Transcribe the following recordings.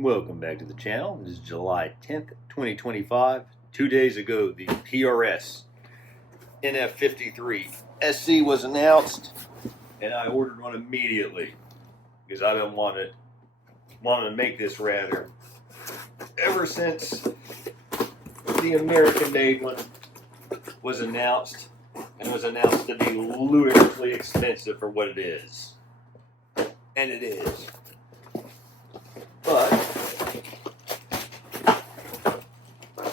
Welcome back to the channel. This is July 10th, 2025. 2 days ago, the PRS NF 53 SE was announced, and I ordered one immediately because I've been wanting to make this rather ever since the American-made one was announced, and it was announced to be ludicrously expensive for what it is, and it is. But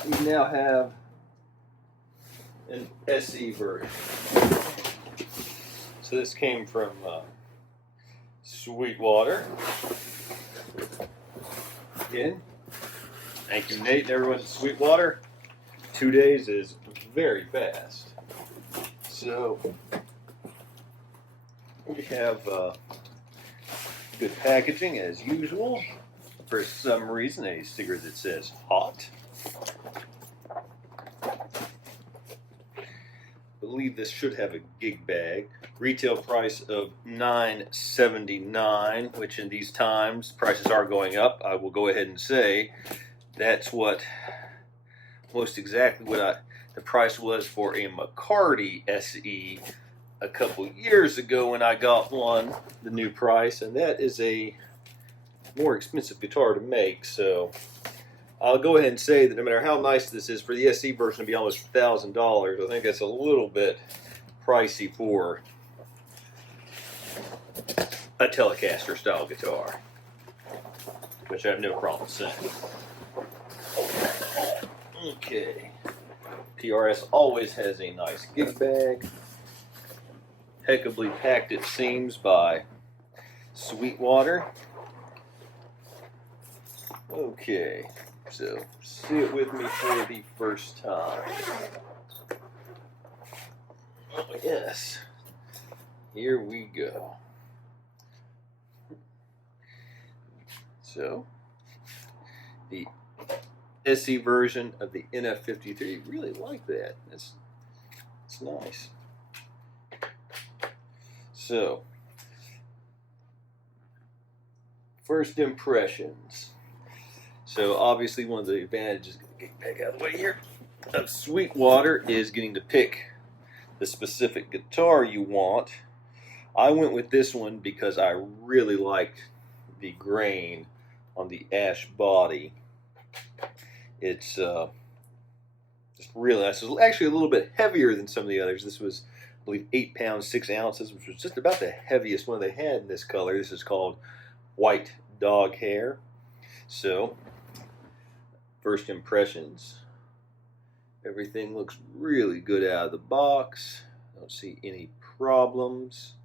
we now have an SE version. So this came from Sweetwater. Again, thank you, Nate, and everyone at Sweetwater. 2 days is very fast. So we have good packaging as usual. For some reason, a sticker that says hot. I believe this should have a gig bag. Retail price of $9.79, which in these times prices are going up. I will go ahead and say that's what most exactly what the price was for a McCarty SE a couple years ago when I got one, the new price, and that is a more expensive guitar to make. So I'll go ahead and say that no matter how nice this is, for the SE version to be almost $1,000, I think that's a little bit pricey for a Telecaster style guitar, which I have no problem saying. Okay, PRS always has a nice gig bag, impeccably packed it seems by Sweetwater. Okay, so see it with me for the first time. Oh yes, here we go. So the SE version of the NF 53, really like that. It's nice. So first impressions. So obviously one of the advantages, get back out of the way here, of Sweetwater is getting to pick the specific guitar you want. I went with this one because I really liked the grain on the ash body. It's just really nice. It's actually a little bit heavier than some of the others. This was, I believe, 8 pounds 6 ounces, which was just about the heaviest one they had in this color. This is called White Dog Hair. So first impressions, everything looks really good out of the box. Don't see any problems.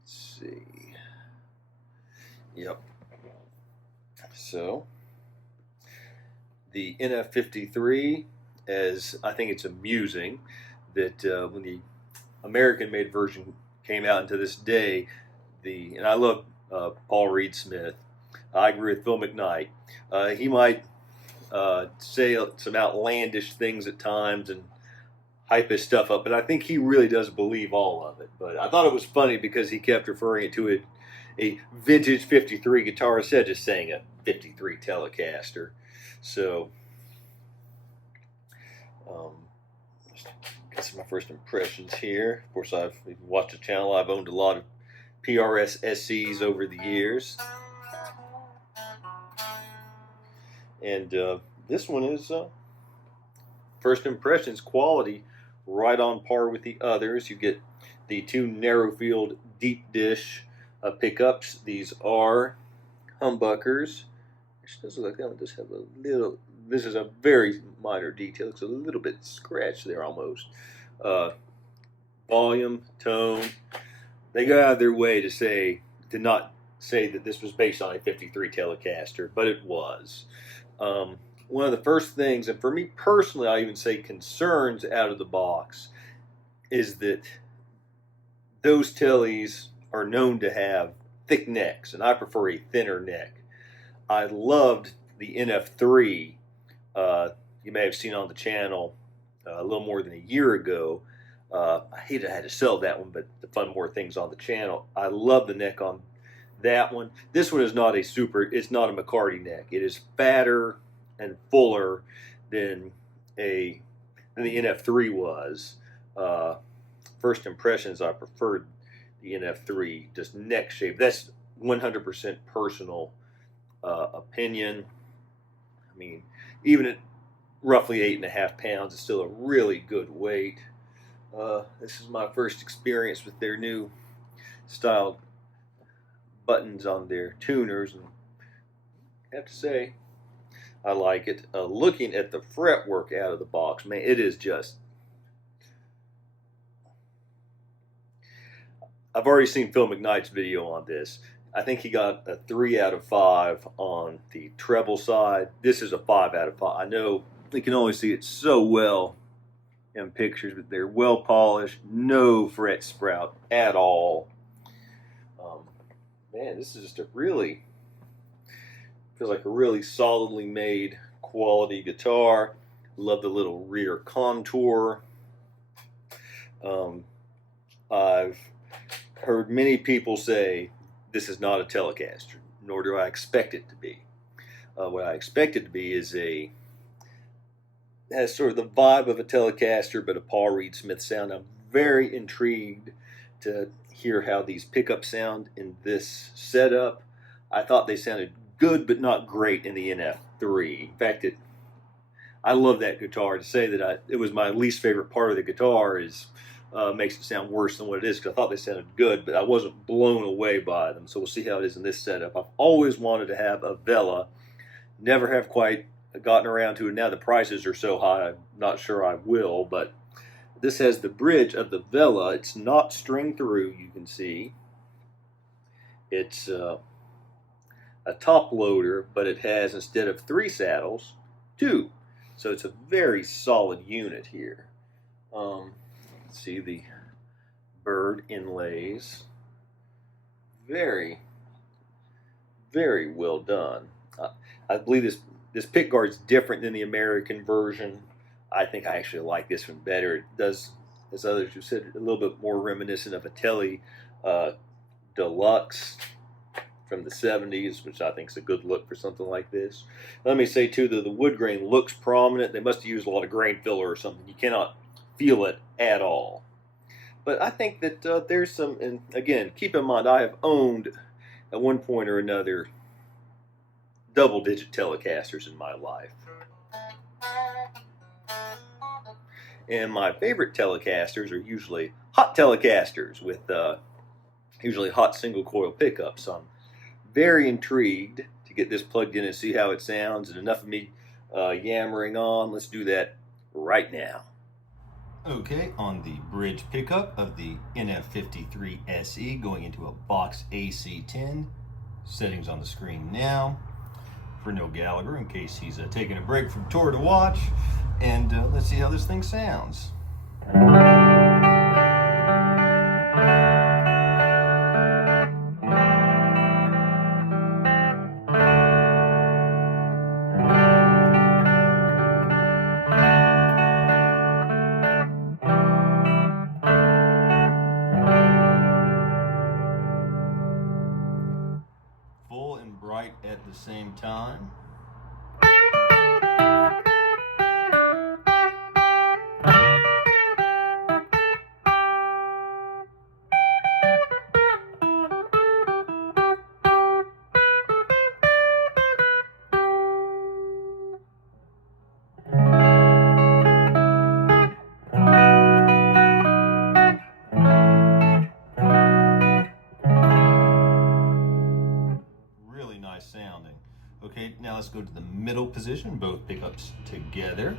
Let's see. Yep. So the NF 53, as I think it's amusing that when the American-made version came out into this day, and I love Paul Reed Smith. I agree with Phil McKnight. He might say some outlandish things at times and hype his stuff up, but I think he really does believe all of it. But I thought it was funny because he kept referring it to a vintage 53 guitar instead of just saying a 53 Telecaster. So that's my first impressions here. Of course, if you've watched the channel, I've owned a lot of PRS SEs over the years. And this one is first impressions quality right on par with the others. You get the 2 narrow field deep dish pickups. These are humbuckers. It does look like that one does have a little, this is a very minor detail. It's a little bit scratched there almost. Volume, tone. They go out of their way to not say that this was based on a 53 Telecaster, but it was. One of the first things, and for me personally, I even say concerns out of the box, is that those Teles are known to have thick necks, and I prefer a thinner neck. I loved the NF3. You may have seen on the channel a little more than a year ago. I hated I had to sell that one, but to fund more things on the channel. I love the neck on that one. This one is not a it's not a McCarty neck. It is fatter and fuller than the NF3 was. First impressions, I preferred the NF3, just neck shape. That's 100% personal opinion. I mean, even at roughly 8.5 pounds, it's still a really good weight. This is my first experience with their new style buttons on their tuners, and I have to say I like it. Looking at the fretwork out of the box, man, it is just, I've already seen Phil McKnight's video on this. I think he got a 3 out of 5 on the treble side. This is a 5 out of 5. I know you can only see it so well in pictures, but they're well polished, no fret sprout at all. Man, this is just a really, feels like a really solidly made quality guitar. Love the little rear contour. I've heard many people say this is not a Telecaster, nor do I expect it to be. What I expect it to be is has sort of the vibe of a Telecaster, but a Paul Reed Smith sound. I'm very intrigued to hear how these pickups sound in this setup. I thought they sounded good, but not great in the NF3. In fact, I love that guitar. To say that it was my least favorite part of the guitar is makes it sound worse than what it is, because I thought they sounded good, but I wasn't blown away by them. So we'll see how it is in this setup. I've always wanted to have a Vela. Never have quite gotten around to it. Now the prices are so high, I'm not sure I will, but this has the bridge of the Vela. It's not string through, you can see. It's a top loader, but it has, instead of 3 saddles, 2. So it's a very solid unit here. See the bird inlays. Very, very well done. I believe this pick guard's different than the American version. I think I actually like this one better. It does, as others have said, a little bit more reminiscent of a Tele Deluxe from the 70s, which I think is a good look for something like this. Let me say too that the wood grain looks prominent. They must have used a lot of grain filler or something. You cannot feel it at all. But I think that there's some, and again, keep in mind, I have owned at one point or another double-digit Telecasters in my life. And my favorite Telecasters are usually hot Telecasters with usually hot single coil pickups. So I'm very intrigued to get this plugged in and see how it sounds. And enough of me yammering on. Let's do that right now. Okay, on the bridge pickup of the NF53 SE, going into a VOX AC10. Settings on the screen now for Noel Gallagher in case he's taking a break from tour to watch. And let's see how this thing sounds. Full and bright at the same time. Sounding. Okay, now let's go to the middle position, both pickups together.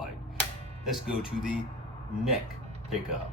bite. Let's go to the neck pickup.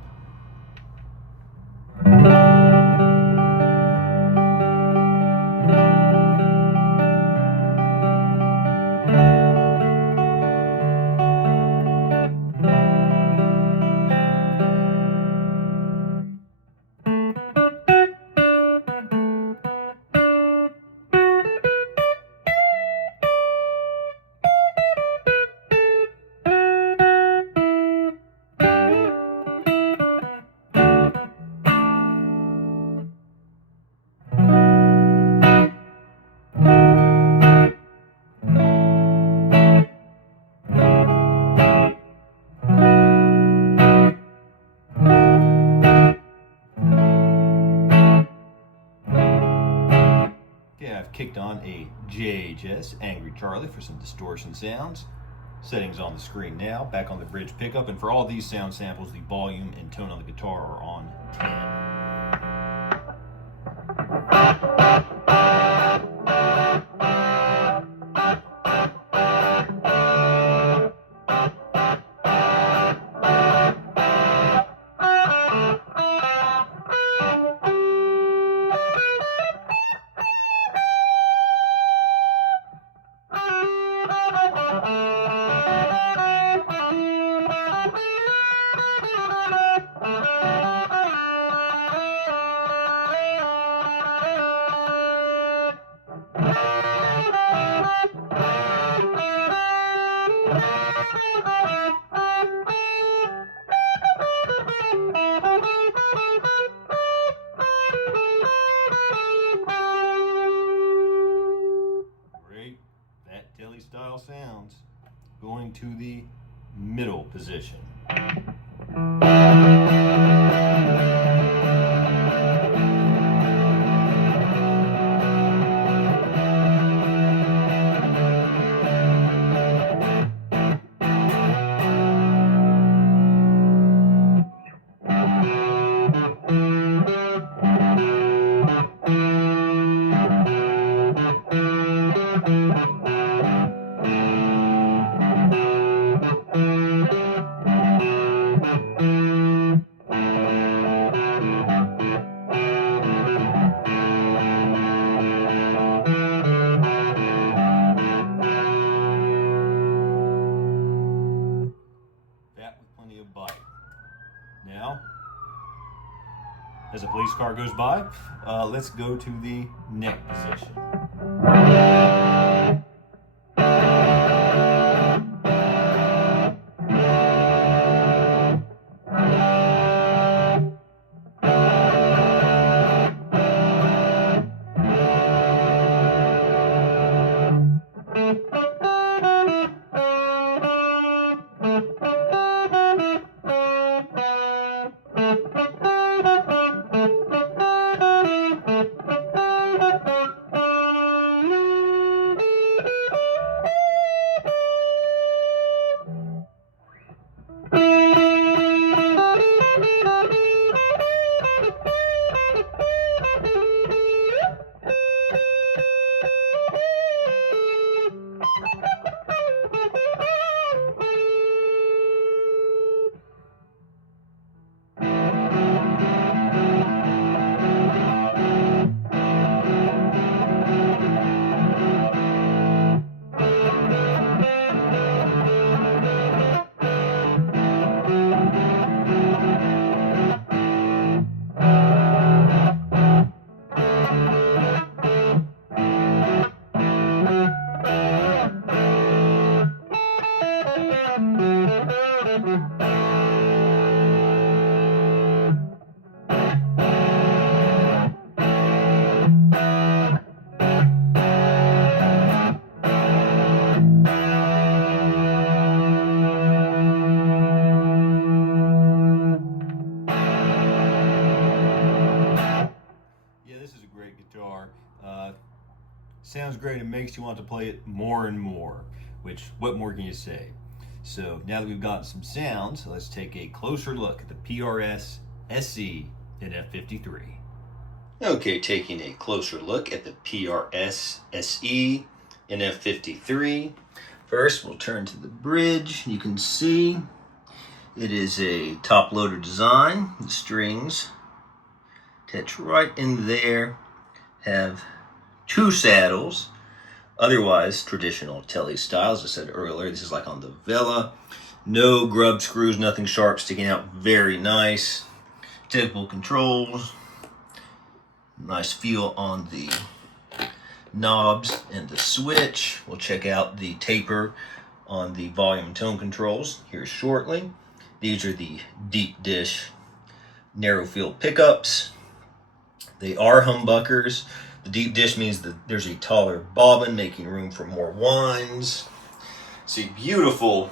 I've kicked on a JHS Angry Charlie for some distortion sounds. Settings on the screen now, back on the bridge pickup, and for all these sound samples, the volume and tone on the guitar are on 10. Great, that Tele style sounds. Going to the middle position. Plenty of bite. Now, as a police car goes by, let's go to the neck position. Sounds great and makes you want to play it more and more, which, what more can you say? So now that we've gotten some sounds, let's take a closer look at the PRS SE NF 53. Okay, taking a closer look at the PRS SE NF 53. First, we'll turn to the bridge. You can see it is a top-loader design. The strings attach right in there, have 2 saddles, otherwise traditional Tele style. As I said earlier, this is like on the Vela. No grub screws, nothing sharp sticking out. Very nice. Typical controls. Nice feel on the knobs and the switch. We'll check out the taper on the volume and tone controls here shortly. These are the deep dish narrow field pickups. They are humbuckers. The deep dish means that there's a taller bobbin, making room for more winds. See, beautiful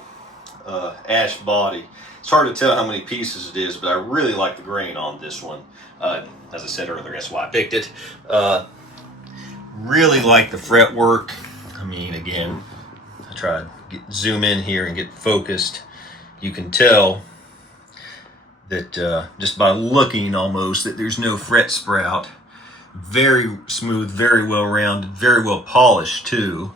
ash body. It's hard to tell how many pieces it is, but I really like the grain on this one. As I said earlier, that's why I picked it. Really like the fretwork. I mean, again, I tried to zoom in here and get focused. You can tell that just by looking almost that there's no fret sprout. Very smooth, very well rounded, very well polished too.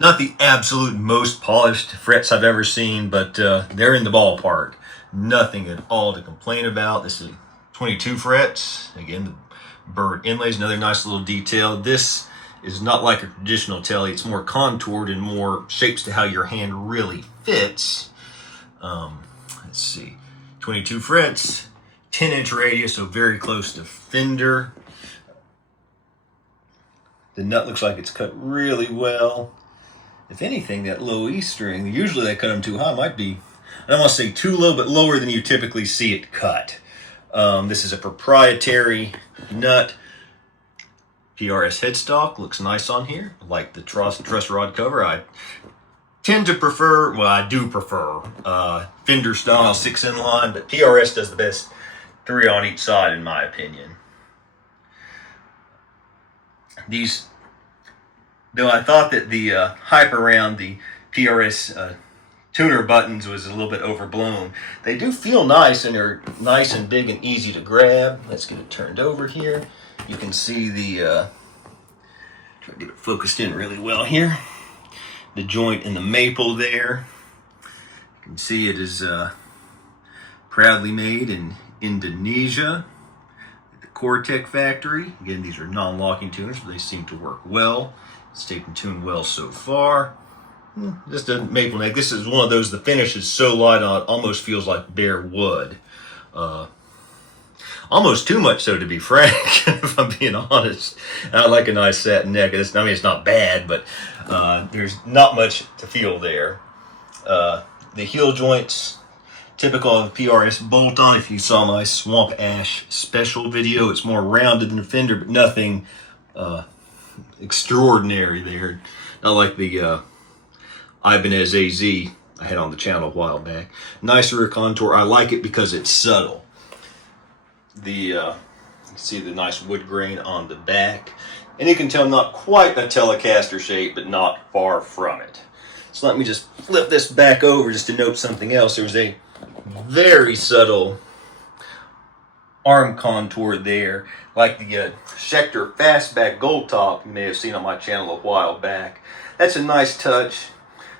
Not the absolute most polished frets I've ever seen, but they're in the ballpark. Nothing at all to complain about. This is 22 frets. Again, the bird inlays, another nice little detail. This is not like a traditional Tele. It's more contoured and more shapes to how your hand really fits. Let's see, 22 frets, 10-inch radius, so very close to Fender. The nut looks like it's cut really well. If anything, that low E string, usually they cut them too high, might be, I don't want to say too low, but lower than you typically see it cut. This is a proprietary nut. PRS headstock looks nice on here. I like the truss rod cover. I tend to prefer, well, I do prefer Fender style 6 line, but PRS does the best 3 on each side in my opinion. These, though I thought that the hype around the PRS tuner buttons was a little bit overblown, they do feel nice, and they're nice and big and easy to grab. Let's get it turned over here. You can see the, try to get it focused in really well here. The joint in the maple there. You can see it is proudly made in Indonesia at the Cortec factory. Again, these are non-locking tuners, but they seem to work well. It's taken tuned well so far. Just a maple neck. This is one of those, the finish is so light on it, almost feels like bare wood. Almost too much so, to be frank, if I'm being honest. I like a nice satin neck. I mean, it's not bad, but there's not much to feel there. The heel joints, typical of PRS bolt-on. If you saw my Swamp Ash special video, it's more rounded than a Fender, but nothing extraordinary there. Not like the Ibanez AZ I had on the channel a while back. Nice rear contour. I like it because it's subtle. You can see the nice wood grain on the back, and you can tell not quite a Telecaster shape, but not far from it. So let me just flip this back over just to note something else. There's a very subtle arm contour there, like the Schecter Fastback Gold Top you may have seen on my channel a while back. That's a nice touch.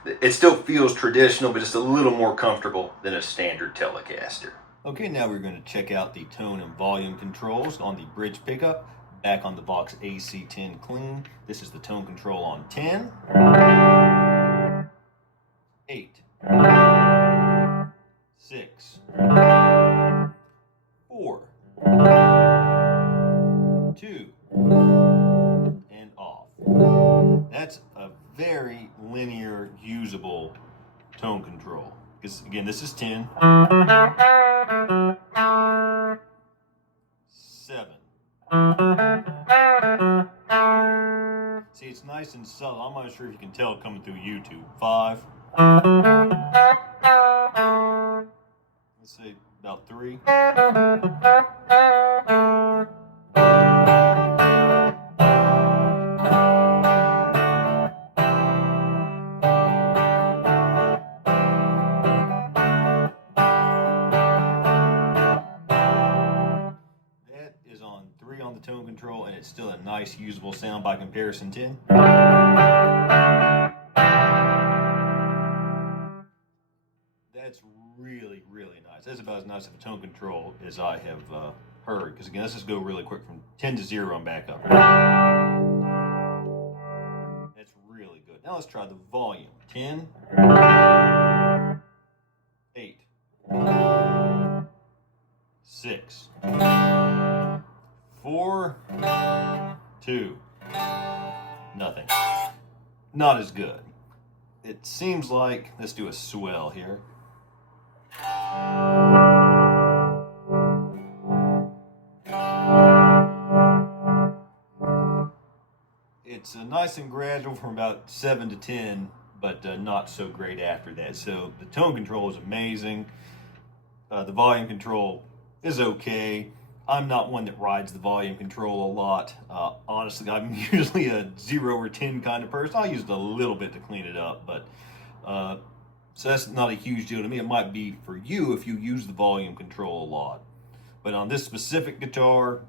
It still feels traditional, but just a little more comfortable than a standard Telecaster. Okay, now we're going to check out the tone and volume controls on the bridge pickup, back on the VOX AC10 clean. This is the tone control on 10, 8, 6, 4, 2, and off. That's a very linear, usable tone control. Because again, this is 10, 7. See, it's nice and subtle. I'm not sure if you can tell coming through YouTube. 5. Let's say about 3. On the tone control, and it's still a nice usable sound by comparison. 10. That's really, really nice. That's about as nice of a tone control as I have heard. Because again, let's just go really quick from 10 to 0 and back up. That's really good. Now let's try the volume. 10, 8, 6, 4, 2, nothing. Not as good. It seems like, let's do a swell here. It's nice and gradual from about 7 to 10, but not so great after that. So the tone control is amazing. The volume control is okay. I'm not one that rides the volume control a lot. Honestly, I'm usually a 0 or 10 kind of person. I used a little bit to clean it up, but so that's not a huge deal to me. It might be for you if you use the volume control a lot. But on this specific guitar,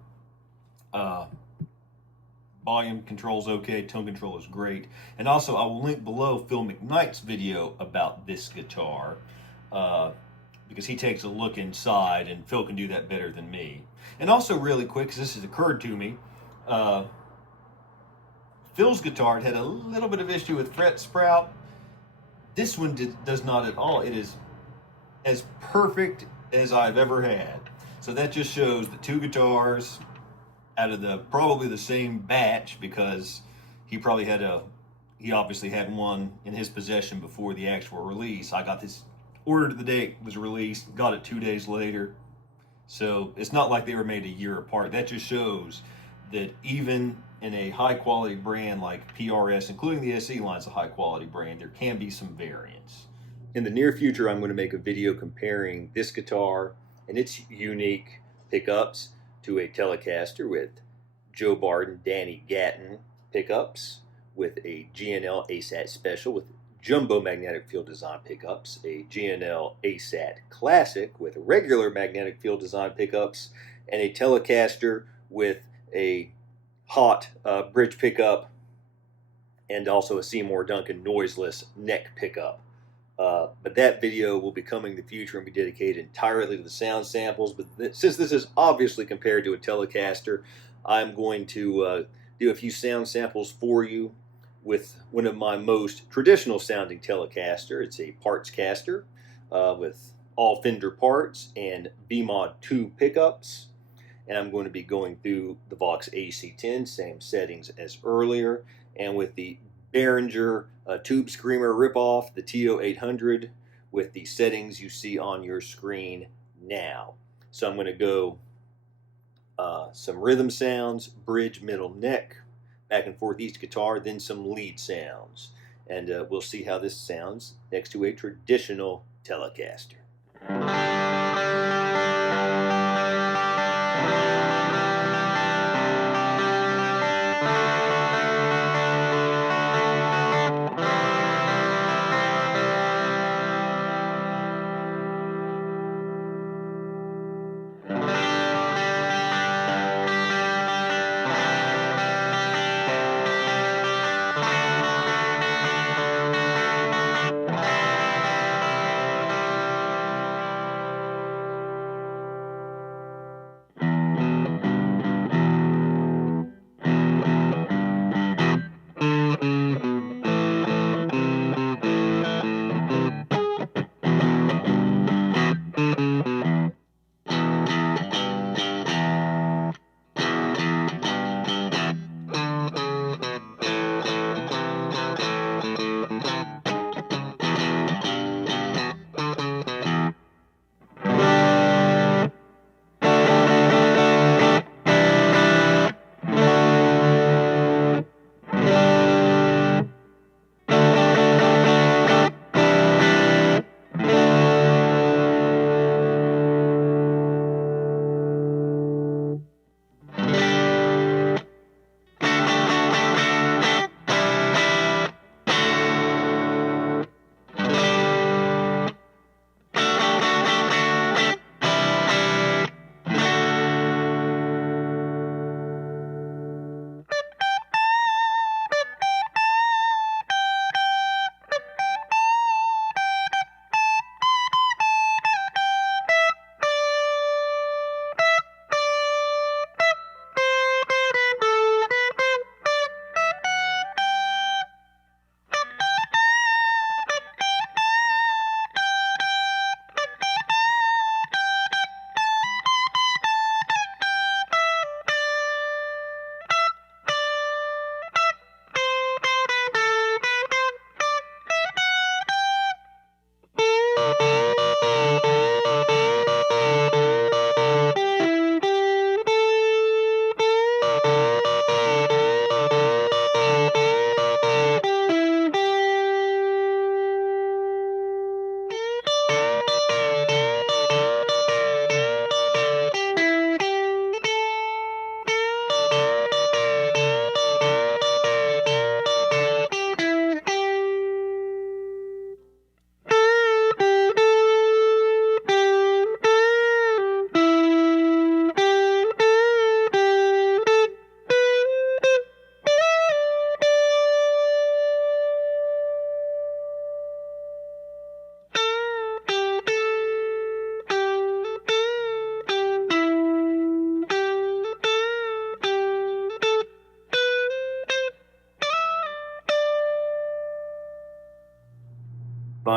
volume control is okay, tone control is great. And also, I will link below Phil McKnight's video about this guitar, because he takes a look inside, and Phil can do that better than me. And also, really quick, because this has occurred to me, Phil's guitar had a little bit of issue with fret sprout. This one does not at all. It is as perfect as I've ever had. So that just shows the two guitars out of probably the same batch, because he obviously had one in his possession before the actual release. I got this ordered the day it was released, got it 2 days later. So it's not like they were made a year apart. That just shows that even in a high quality brand like PRS, including the SE line is a high quality brand, there can be some variance. In the near future, I'm going to make a video comparing this guitar and its unique pickups to a Telecaster with Joe Barden, Danny Gatton pickups, with a GNL ASAT Special with jumbo magnetic field design pickups, a GNL ASAT Classic with regular magnetic field design pickups, and a Telecaster with a hot bridge pickup, and also a Seymour Duncan noiseless neck pickup. But that video will be coming in the future and be dedicated entirely to the sound samples. But since this is obviously compared to a Telecaster, I'm going to do a few sound samples for you with one of my most traditional sounding Telecaster. It's a parts caster with all Fender parts and B-Mod 2 pickups. And I'm going to be going through the VOX AC10, same settings as earlier, and with the Behringer Tube Screamer ripoff, the TO800, with the settings you see on your screen now. So I'm going to go some rhythm sounds, bridge, middle, neck, back and forth each guitar, then some lead sounds. And we'll see how this sounds next to a traditional Telecaster.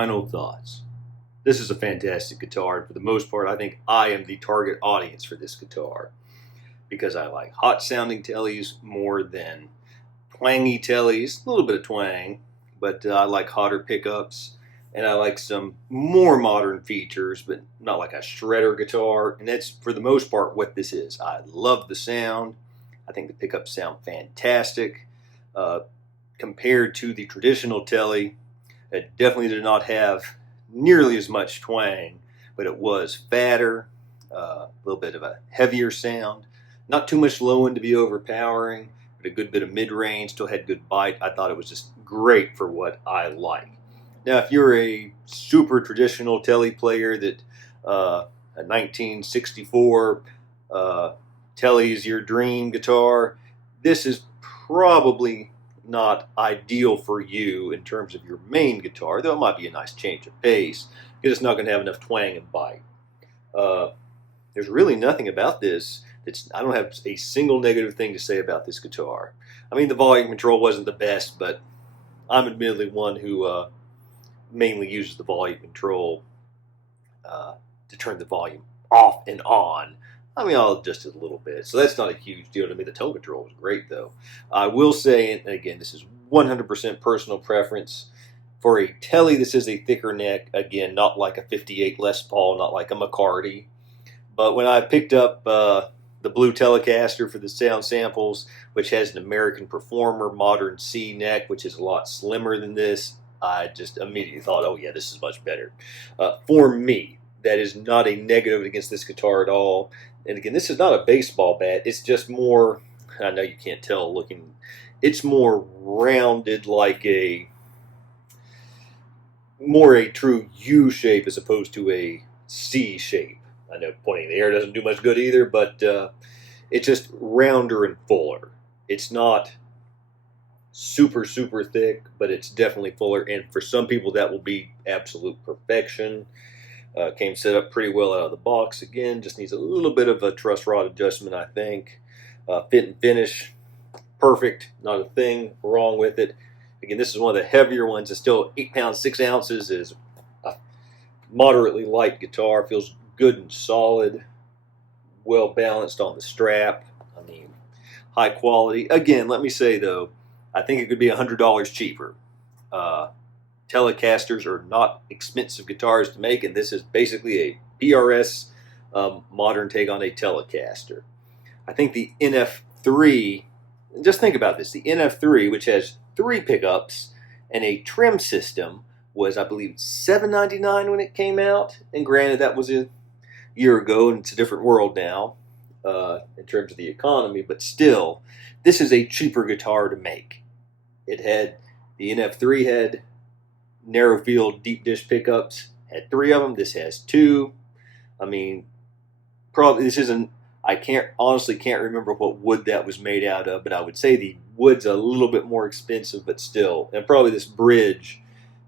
final thoughts. This is a fantastic guitar, and for the most part, I think I am the target audience for this guitar because I like hot sounding tellies more than twangy tellies. A little bit of twang, but I like hotter pickups, and I like some more modern features, but not like a shredder guitar. And that's for the most part what this is. I love the sound. I think the pickups sound fantastic compared to the traditional telly. It definitely did not have nearly as much twang, but it was fatter, a little bit of a heavier sound, not too much low end to be overpowering, but a good bit of mid-range, still had good bite. I thought it was just great for what I like. Now, if you're a super traditional telly player that a 1964 telly is your dream guitar, this is probably not ideal for you in terms of your main guitar, though it might be a nice change of pace because it's not going to have enough twang and bite. There's really nothing about this I don't have a single negative thing to say about this guitar. I mean, the volume control wasn't the best, but I'm admittedly one who mainly uses the volume control to turn the volume off and on. I mean, I'll adjust it a little bit, so that's not a huge deal to me. The tone control was great, though. I will say, and again, this is 100% personal preference. For a telly, this is a thicker neck. Again, not like a 58 Les Paul, not like a McCarty. But when I picked up the blue Telecaster for the sound samples, which has an American Performer Modern C neck, which is a lot slimmer than this, I just immediately thought, oh yeah, this is much better. For me, that is not a negative against this guitar at all. And again, this is not a baseball bat. It's just more, I know you can't tell looking, it's more rounded, like more a true U shape as opposed to a C shape. I know pointing in the air doesn't do much good either, but it's just rounder and fuller. It's not super, super thick, but it's definitely fuller. And for some people, that will be absolute perfection. Came set up pretty well out of the box. Again, just needs a little bit of a truss rod adjustment, I think. Fit and finish, perfect. Not a thing wrong with it. Again, this is one of the heavier ones. It's still 8 pounds, 6 ounces. Is a moderately light guitar. Feels good and solid. Well balanced on the strap. I mean, high quality. Again, let me say, though, I think it could be $100 cheaper. Telecasters are not expensive guitars to make, and this is basically a PRS modern take on a Telecaster. I think the NF3, just think about this, the NF3, which has 3 pickups and a trim system, was, I believe, $7.99 when it came out. And granted, that was a year ago, and it's a different world now in terms of the economy, but still, this is a cheaper guitar to make. It had, the NF3 had narrow field deep dish pickups, had 3 of them. This has 2. I mean, probably this isn't, I honestly can't remember what wood that was made out of, but I would say the wood's a little bit more expensive, but still, and probably this bridge,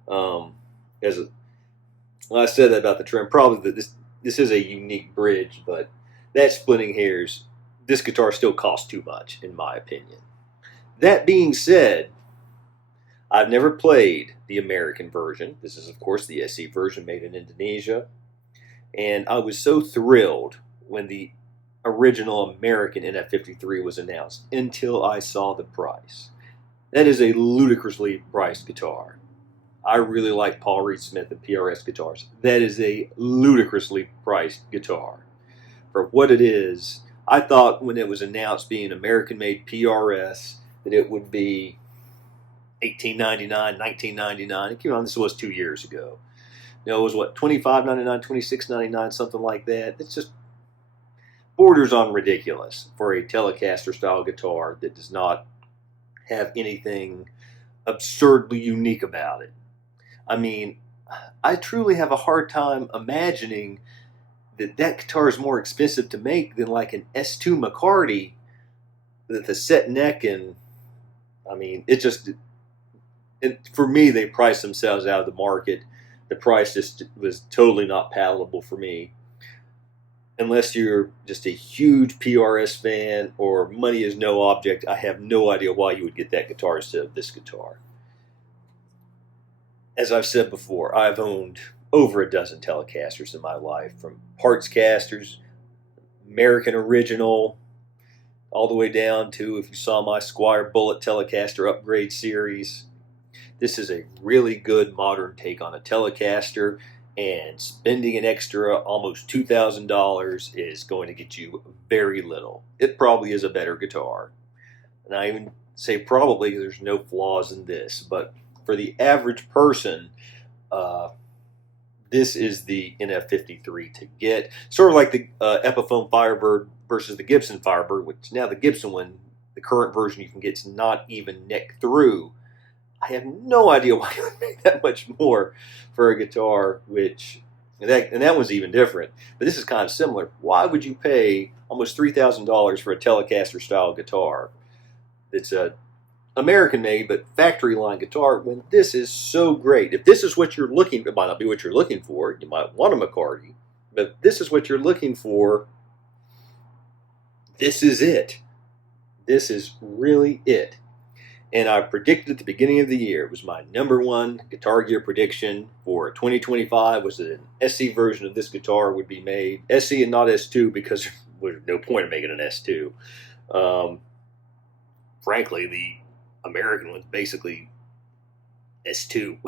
well, I said that about the trim, probably that this is a unique bridge, but that's splitting hairs. This guitar still costs too much, in my opinion. That being said, I've never played the American version. This is, of course, the SE version made in Indonesia. And I was so thrilled when the original American NF53 was announced until I saw the price. That is a ludicrously priced guitar. I really like Paul Reed Smith and PRS guitars. That is a ludicrously priced guitar. For what it is, I thought when it was announced being American-made PRS that it would be $18.99, $19.99. It came on, this was 2 years ago. You know, it was what, $25.99, $26.99, something like that. It's just borders on ridiculous for a Telecaster style guitar that does not have anything absurdly unique about it. I mean, I truly have a hard time imagining that guitar is more expensive to make than like an S2 McCarty with a set neck, and I mean, for me, they priced themselves out of the market. The price just was totally not palatable for me. Unless you're just a huge PRS fan or money is no object, I have no idea why you would get that guitar instead of this guitar. as I've said before, I've owned over a dozen Telecasters in my life, from parts casters, American original, all the way down to, if you saw my Squire Bullet Telecaster upgrade series. This is a really good modern take on a Telecaster, and spending an extra almost $2,000 is going to get you very little. It probably is a better guitar. And I even say probably because there's no flaws in this, but for the average person, this is the NF53 to get. Sort of like the Epiphone Firebird versus the Gibson Firebird, which now the Gibson one, the current version you can get, is not even neck through. I have no idea why you would pay that much more for a guitar, and that one's even different. But this is kind of similar. Why would you pay almost $3,000 for a Telecaster style guitar? It's a American made but factory line guitar, when this is so great. If this is what you're looking for, it might not be what you're looking for. You might want a McCarty, but if this is what you're looking for, this is it. This is really it. And I predicted at the beginning of the year, it was my #1 Guitar Gear prediction for 2025, was that an SE version of this guitar would be made. SE and not S2, because there was no point in making an S2. Frankly, the American one's basically S2.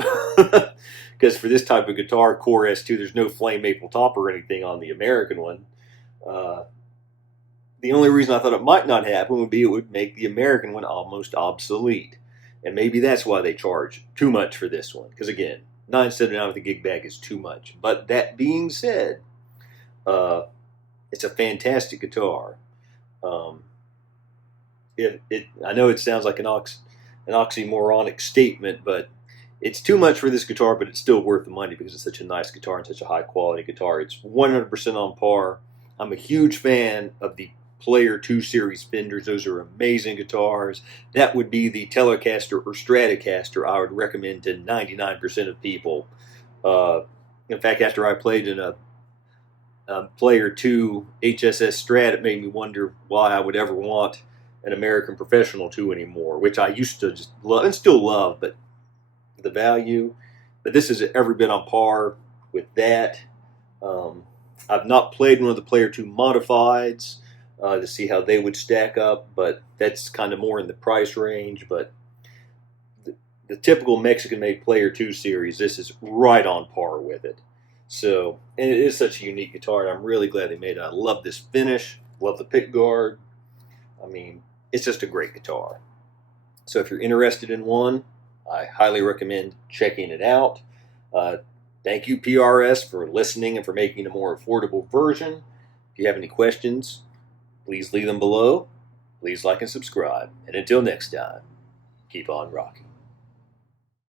Because for this type of guitar, core S2, there's no flame maple top or anything on the American one. The only reason I thought it might not happen would be it would make the American one almost obsolete. And maybe that's why they charge too much for this one. Because again, $979 with the gig bag is too much. But that being said, it's a fantastic guitar. I know it sounds like an oxymoronic statement, but it's too much for this guitar, but it's still worth the money because it's such a nice guitar and such a high quality guitar. It's 100% on par. I'm a huge fan of the Player 2 Series Fenders. Those are amazing guitars. That would be the Telecaster or Stratocaster I would recommend to 99% of people. In fact, after I played in a Player 2 HSS Strat, it made me wonder why I would ever want an American Professional 2 anymore, which I used to just love and still love, but the value. But this is every bit on par with that. I've not played one of the Player 2 Modifieds to see how they would stack up, but that's kind of more in the price range. But the typical Mexican-made Player 2 series, this is right on par with it. So, and it is such a unique guitar, and I'm really glad they made it. I love this finish, love the pick guard. I mean, it's just a great guitar. So if you're interested in one, I highly recommend checking it out. Thank you, PRS, for listening and for making a more affordable version. If you have any questions, please leave them below. Please like and subscribe. And until next time, keep on rocking.